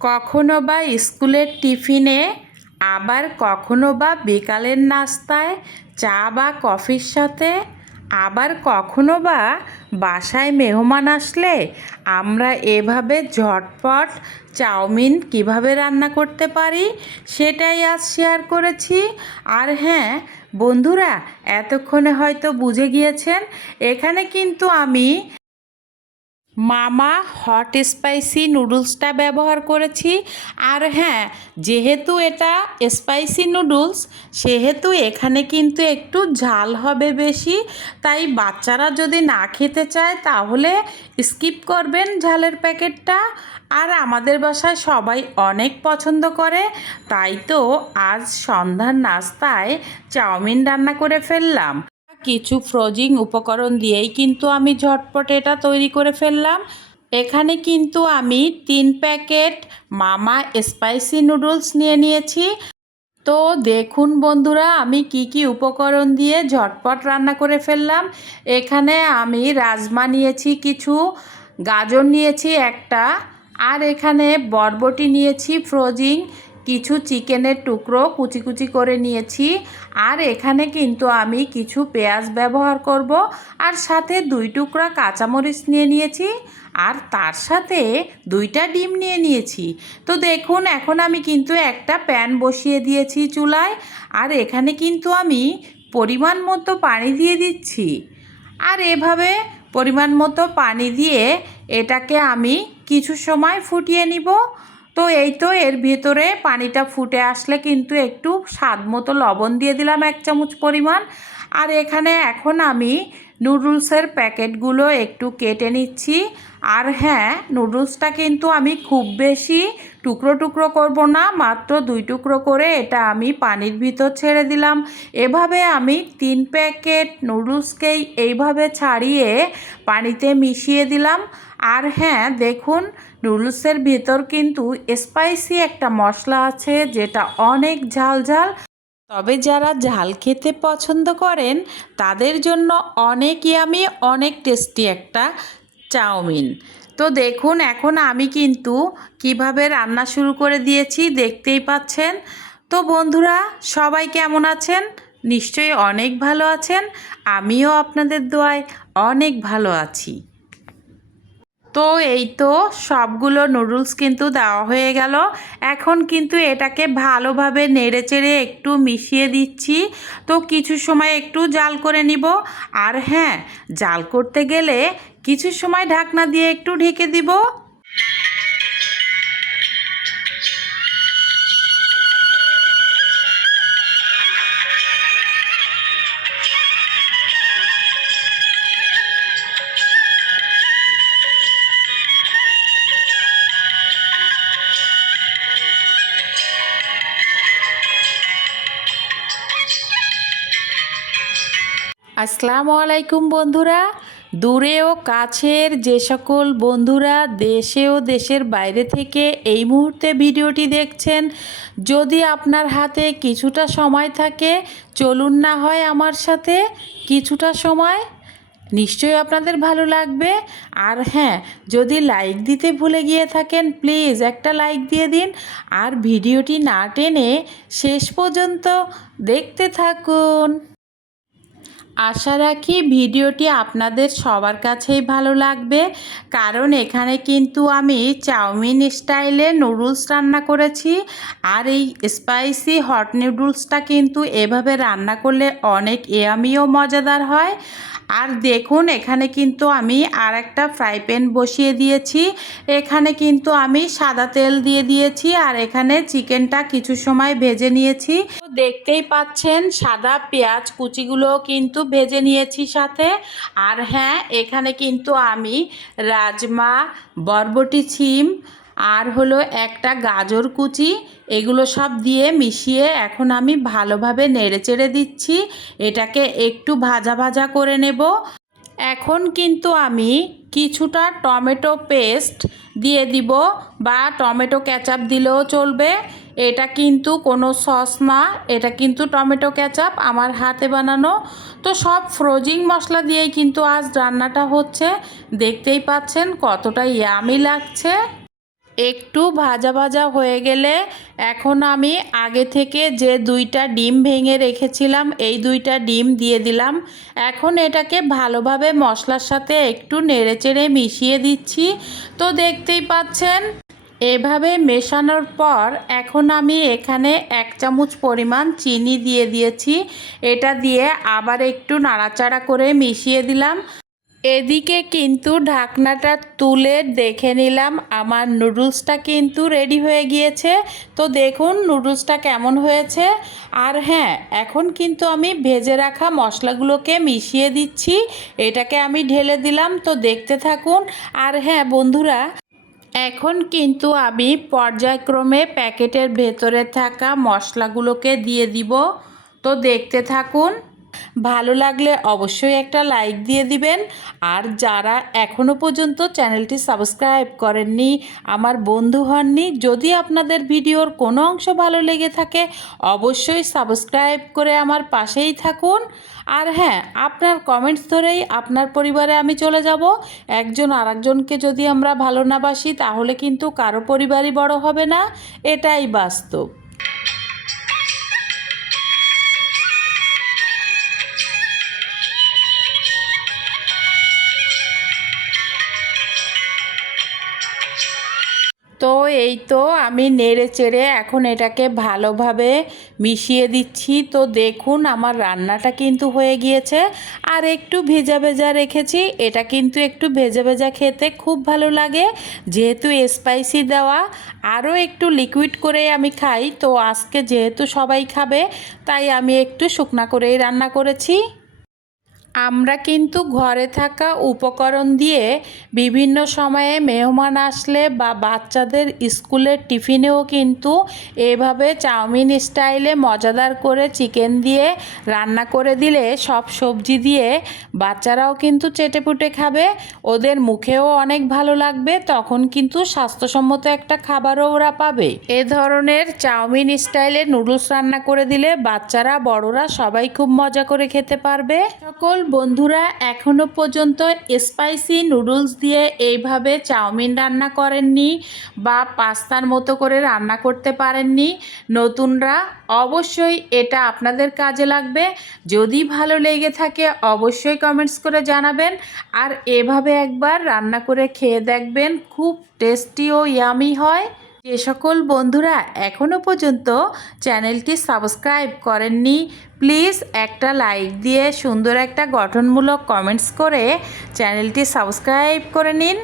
কখনো বা স্কুলের টিফিনে, আবার কখনো বা বিকালের নাস্তায় চা বা কফির সাথে, আবার কখনো বা বাসায় মেহমান আসলে আমরা এভাবে ঝটপট চাউমিন কীভাবে রান্না করতে পারি সেটাই আজ শেয়ার করেছি। আর হ্যাঁ বন্ধুরা, এতক্ষণে হয়তো বুঝে গিয়েছেন, এখানে কিন্তু আমি মামা হট স্পাইসি নুডলসটা ব্যবহার করেছি। আর হ্যাঁ যেহেতু এটা স্পাইসি নুডলস, সেহেতু এখানে কিন্তু একটু ঝাল হবে বেশি। তাই বাচ্চারা যদি না খেতে চায়, তাহলে স্কিপ করবেন ঝালের প্যাকেটটা। আর আমাদের বাসায় সবাই অনেক পছন্দ করে। তাই তো আজ সন্ধ্যার নাস্তায় চাউমিন রান্না করে ফেললাম। কিছু ফ্রোজিং উপকরণ দিয়েই কিন্তু আমি ঝটপট এটা তৈরি করে ফেললাম। এখানে কিন্তু আমি তিন প্যাকেট মামা স্পাইসি নুডলস নিয়ে নিয়েছি। তো দেখুন বন্ধুরা, আমি কি কি উপকরণ দিয়ে ঝটপট রান্না করে ফেললাম। এখানে আমি রাজমা নিয়েছি কিছু, গাজর নিয়েছি একটা, আর এখানে বরবটি নিয়েছি ফ্রোজিং কিছু চিকেনের টুকরো কুচি কুচি করে নিয়েছি। আর এখানে কিন্তু আমি কিছু পেঁয়াজ ব্যবহার করব। আর সাথে দুই টুকরা কাঁচামরিচ নিয়ে নিয়েছি। আর তার সাথে দুইটা ডিম নিয়ে নিয়েছি। তো দেখুন, এখন আমি কিন্তু একটা প্যান বসিয়ে দিয়েছি চুলায়। আর এখানে কিন্তু আমি পরিমাণ মতো পানি দিয়ে দিচ্ছি। আর এভাবে পরিমাণ মতো পানি দিয়ে এটাকে আমি কিছু সময় ফুটিয়ে নিব। তো এই তো এর ভিতরে পানিটা ফুটে আসলে কিন্তু একটু স্বাদ মতো লবণ দিয়ে দিলাম এক চামচ পরিমাণ। আর এখানে এখন আমি নুডলসের প্যাকেটগুলো একটু কেটে নিচ্ছি। আর হ্যাঁ নুডলসটা কিন্তু আমি খুব বেশি টুকরো টুকরো করব না, মাত্র দুই টুকরো করে এটা আমি পানির ভিতর ছেড়ে দিলাম। এভাবে আমি তিন প্যাকেট নুডলসকেই এইভাবে ছাড়িয়ে পানিতে মিশিয়ে দিলাম। আর হ্যাঁ দেখুন নুডলসের ভিতর কিন্তু স্পাইসি একটা মশলা আছে যেটা অনেক ঝাল ঝাল তবে যারা ঝাল খেতে পছন্দ করেন, তাদের জন্য অনেক ইয়ামি অনেক টেস্টি একটা চাউমিন। তো দেখুন, এখন আমি কিন্তু কীভাবে রান্না শুরু করে দিয়েছি দেখতেই পাচ্ছেন। তো বন্ধুরা, সবাই কেমন আছেন? নিশ্চয়ই অনেক ভালো আছেন। আমিও আপনাদের দোয়ায় অনেক ভালো আছি। তো এই তো সবগুলো নুডলস কিন্তু দেওয়া হয়ে গেল। এখন কিন্তু এটাকে ভালোভাবে নেড়ে চেড়ে একটু মিশিয়ে দিচ্ছি। তো কিছু সময় একটু জাল করে নিব। আর হ্যাঁ জাল করতে গেলে কিছু সময় ঢাকনা দিয়ে একটু ঢেকে দিব। আসসালামু আলাইকুম বন্ধুরা। দূরে ও কাছের যে সকল বন্ধুরা দেশে ও দেশের বাইরে থেকে এই মুহূর্তে ভিডিওটি দেখছেন, যদি আপনার হাতে কিছুটা সময় থাকে, চলুন না হয় আমার সাথে কিছুটা সময়, নিশ্চয়ই আপনাদের ভালো লাগবে। আর হ্যাঁ যদি লাইক দিতে ভুলে গিয়ে থাকেন, প্লিজ একটা লাইক দিয়ে দিন। আর ভিডিওটি না টেনে শেষ পর্যন্ত দেখতে থাকুন। আশা রাখি ভিডিওটি আপনাদের সবার কাছেই ভালো লাগবে। কারণ এখানে কিন্তু আমি চাউমিন স্টাইলে নুডলস রান্না করেছি। আর এই স্পাইসি হট নুডলসটা কিন্তু এভাবে রান্না করলে অনেক এয়ামিও মজাদার হয়। আর দেখুন, এখানে কিন্তু আমি আর একটা ফ্রাই প্যান বসিয়ে দিয়েছি। এখানে কিন্তু আমি সাদা তেল দিয়ে দিয়েছি আর এখানে চিকেনটা কিছু সময় ভেজে নিয়েছি। দেখতেই পাচ্ছেন, সাদা পেঁয়াজ কুচিগুলো কিন্তু ভেজে নিয়েছি সাথে। আর হ্যাঁ এখানে কিন্তু আমি রাজমা, বরবটি, ছিম আর হলো একটা গাজর কুচি, এগুলো সব দিয়ে মিশিয়ে এখন আমি ভালোভাবে নেড়েচেড়ে দিচ্ছি। এটাকে একটু ভাজা ভাজা করে নেব। এখন কিন্তু আমি কিছুটা টমেটো পেস্ট দিয়ে দিব বা টমেটো ক্যাচাপ দিলেও চলবে। এটা কিন্তু কোনো সস না, এটা কিন্তু টমেটো ক্যাচাপ আমার হাতে বানানো। তো সব ফ্রোজিং মশলা দিয়েই কিন্তু আজ রান্নাটা হচ্ছে। দেখতেই পাচ্ছেন কতটা ইয়ামি লাগছে। একটু ভাজা ভাজা হয়ে গেলে এখন আমি আগে থেকে যে দুইটা ডিম ভেঙে রেখেছিলাম, এই দুইটা ডিম দিয়ে দিলাম। এখন এটাকে ভালোভাবে মশলার সাথে একটু নেড়েচেড়ে মিশিয়ে দিচ্ছি। তো দেখতেই পাচ্ছেন, এভাবে মেশানোর পর এখন আমি এখানে এক চামচ পরিমাণ চিনি দিয়ে দিয়েছি। এটা দিয়ে আবার একটু নাড়াচাড়া করে মিশিয়ে দিলাম। এদিকে কিন্তু ঢাকনাটা তুলে দেখে নিলাম। আমার নুডলসটা কিন্তু রেডি হয়ে গিয়েছে। তো দেখুন নুডলসটা কেমন হয়েছে। আর হ্যাঁ এখন কিন্তু আমি ভেজে রাখা মশলাগুলোকে মিশিয়ে দিচ্ছি। এটাকে আমি ঢেলে দিলাম। তো দেখতে থাকুন। আর হ্যাঁ বন্ধুরা, এখন কিন্তু আমি পর্যায়ক্রমে প্যাকেটের ভেতরে থাকা মশলাগুলোকে দিয়ে দিব। তো দেখতে থাকুন। ভালো লাগলে অবশ্যই একটা লাইক দিয়ে দিবেন। আর যারা এখনও পর্যন্ত চ্যানেলটি সাবস্ক্রাইব করেননি, আমার বন্ধু হননি, যদি আপনাদের ভিডিওর কোনো অংশ ভালো লেগে থাকে, অবশ্যই সাবস্ক্রাইব করে আমার পাশেই থাকুন। আর হ্যাঁ আপনার কমেন্টস ধরেই আপনার পরিবারে আমি চলে যাব। একজন আরেকজনকে যদি আমরা ভালো না বাসি, তাহলে কিন্তু কারও পরিবারই বড় হবে না। এটাই বাস্তব। তো এই তো আমি নেড়ে চেড়ে এখন এটাকে ভালোভাবে মিশিয়ে দিচ্ছি। তো দেখুন আমার রান্নাটা কিন্তু হয়ে গিয়েছে। আর একটু ভেজা ভেজা রেখেছি। এটা কিন্তু একটু ভেজা ভেজা খেতে খুব ভালো লাগে। যেহেতু স্পাইসি দেওয়া, আরও একটু লিকুইড করে আমি খাই। তো আজকে যেহেতু সবাই খাবে, তাই আমি একটু শুকনা করেই রান্না করেছি। আমরা কিন্তু ঘরে থাকা উপকরণ দিয়ে বিভিন্ন সময়ে মেহমান আসলে বা বাচ্চাদের স্কুলের টিফিনেও কিন্তু এভাবে চাউমিন স্টাইলে মজাদার করে চিকেন দিয়ে রান্না করে দিলে সব সবজি দিয়ে বাচ্চারাও কিন্তু চেটেপুটে খাবে, ওদের মুখেও অনেক ভালো লাগবে, তখন কিন্তু স্বাস্থ্যসম্মত একটা খাবারও ওরা পাবে। এ ধরনের চাউমিন স্টাইলে নুডলস রান্না করে দিলে বাচ্চারা, বড়রা সবাই খুব মজা করে খেতে পারবে। সকল বন্ধুরা, এখনও পর্যন্ত স্পাইসি নুডলস দিয়ে এইভাবে চাউমিন রান্না করেননি বা পাস্তার মতো করে রান্না করতে পারেননি নতুনরা, অবশ্যই এটা আপনাদের কাজে লাগবে। যদি ভালো লেগে থাকে, অবশ্যই কমেন্টস করে জানাবেন। আর এভাবে একবার রান্না করে খেয়ে দেখবেন, খুব টেস্টি ও ইয়ামি হয়। যে সকল বন্ধুরা এখনও পর্যন্ত চ্যানেলটি সাবস্ক্রাইব করেননি, প্লিজ একটা লাইক দিয়ে সুন্দর একটা গঠনমূলক কমেন্টস করে চ্যানেলটি সাবস্ক্রাইব করে নিন।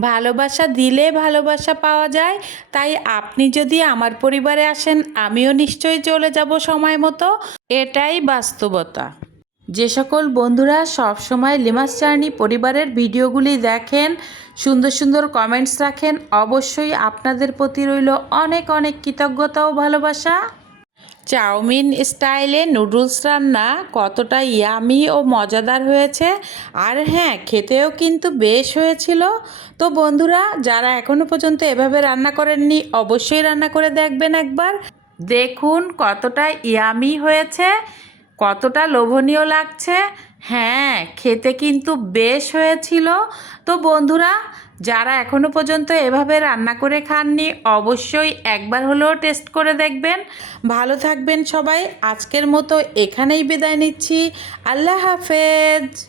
ভালোবাসা দিলে ভালোবাসা পাওয়া যায়, তাই আপনি যদি আমার পরিবারে আসেন, আমিও নিশ্চয়ই চলে যাব সময় মতো। এটাই বাস্তবতা। যে সকল বন্ধুরা সব সময় লিমাস চার্নি পরিবারের ভিডিওগুলি দেখেন, সুন্দর সুন্দর কমেন্টস রাখেন, অবশ্যই আপনাদের প্রতি রইল অনেক অনেক কৃতজ্ঞতা ও ভালোবাসা। চাউমিন স্টাইলে নুডলস রান্না কতটা ইয়ামি ও মজাদার হয়েছে, আর হ্যাঁ খেতেও কিন্তু বেশ হয়েছিল। তো বন্ধুরা, যারা এখনও পর্যন্ত এভাবে রান্না করেননি, অবশ্যই রান্না করে দেখবেন একবার। দেখুন কতটা ইয়ামি হয়েছে। কতটা লোভনীয় লাগছে? হ্যাঁ খেতে কিন্তু বেশ হয়েছিল। তো বন্ধুরা, যারা এখনও পর্যন্ত এভাবে রান্না করে খাননি, অবশ্যই একবার হলেও টেস্ট করে দেখবেন। ভালো থাকবেন সবাই। আজকের মতো এখানেই বিদায় নিচ্ছি। আল্লাহ হাফেজ।